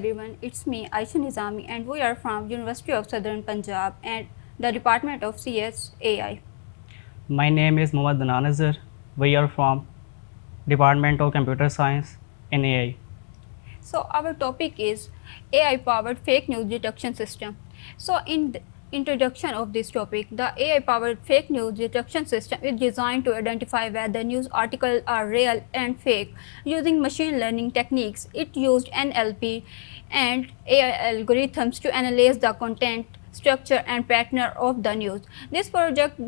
everyone, it's me Aisha Nizami and we are from University of Southern Punjab and the Department of CSAI. My name is Mohammad Nanazar. We are from Department of Computer Science in AI. So our topic is AI powered fake news detection system. So in the introduction of this topic, the AI powered fake news detection system is designed to identify whether news articles are real and fake. Using machine learning techniques, it used NLP and AI algorithms to analyze the content, structure and pattern of the news. This project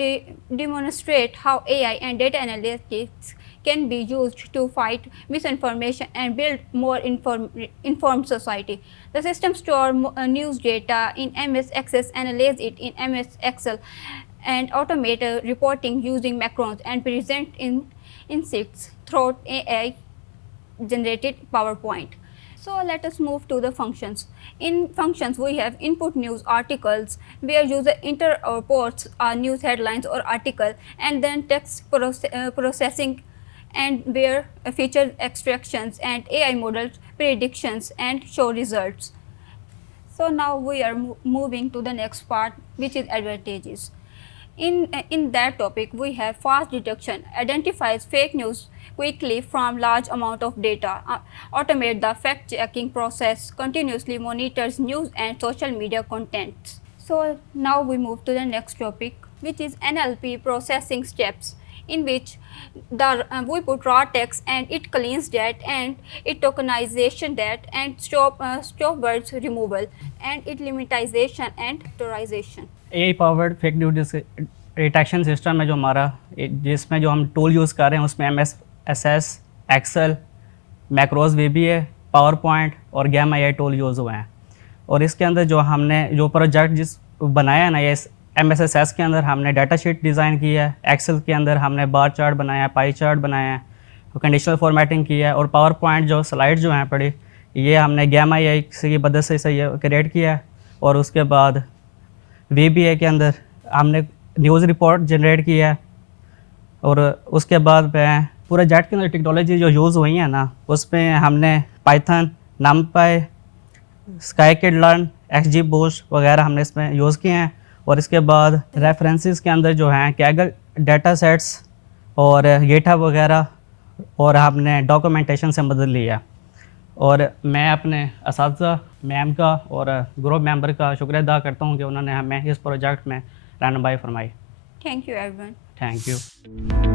demonstrates how AI and data analytics can be used to fight misinformation and build more informed society. The system stores news data in MS Access, analyze it in MS Excel, and automate reporting using macros and present in insights through AI generated PowerPoint. So let us move to the functions. In functions, we have input news articles where user interports news headlines or article, and then text processing and where feature extractions and AI models predictions and show results. So now we are moving to the next part, which is advantages. In that topic, we have fast detection, identifies fake news quickly from large amount of data, automate the fact-checking process, continuously monitors news and social media contents. So now we move to the next topic, which is NLP processing steps, in which we put raw text and it cleans that and it tokenization that and stop words removal and it limitization and factorization. AI powered fake news detection system है जो हमारा जिसमें जो हम tool use कर रहे हैं उसमें MS SS एक्सेल मैक्रोज वे भी है पावर पॉइंट और गैम AI टूल यूज़ हुए हैं और इसके अंदर जो हमने जो प्रोजेक्ट जिस बनाया है ना ये MS SS के अंदर हमने डाटा शीट डिज़ाइन किया है एक्सेल के अंदर हमने बार चार्ट बनाया है पाई चार्ट बनाया है कंडीशनल फॉर्मेटिंग किया है और पावर पॉइंट जो स्लाइड जो हैं पड़ी ये हमने गैम AI की मदद से ये क्रिएट किया है और उसके बाद VBA के अंदर हमने न्यूज़ रिपोर्ट जनरेट किया है और उसके बाद मैं पूरा जेट के अंदर टेक्नोलॉजी जो यूज़ हुई है ना उसमें हमने पाइथन नमपाई स्काईकिड लर्न XGBoost वगैरह हमने इसमें यूज़ किए हैं और इसके बाद रेफरेंसेस के अंदर जो हैं कैगल डाटा सेट्स और गिटहब वगैरह और हमने डॉक्यूमेंटेशन से मदद लिया और मैं अपने असातिज़ा मैम का और ग्रुप मेंबर का शुक्रिया अदा करता हूँ कि उन्होंने हमें इस प्रोजेक्ट में रहनुमाई फरमाई। Thank you everyone. Thank you.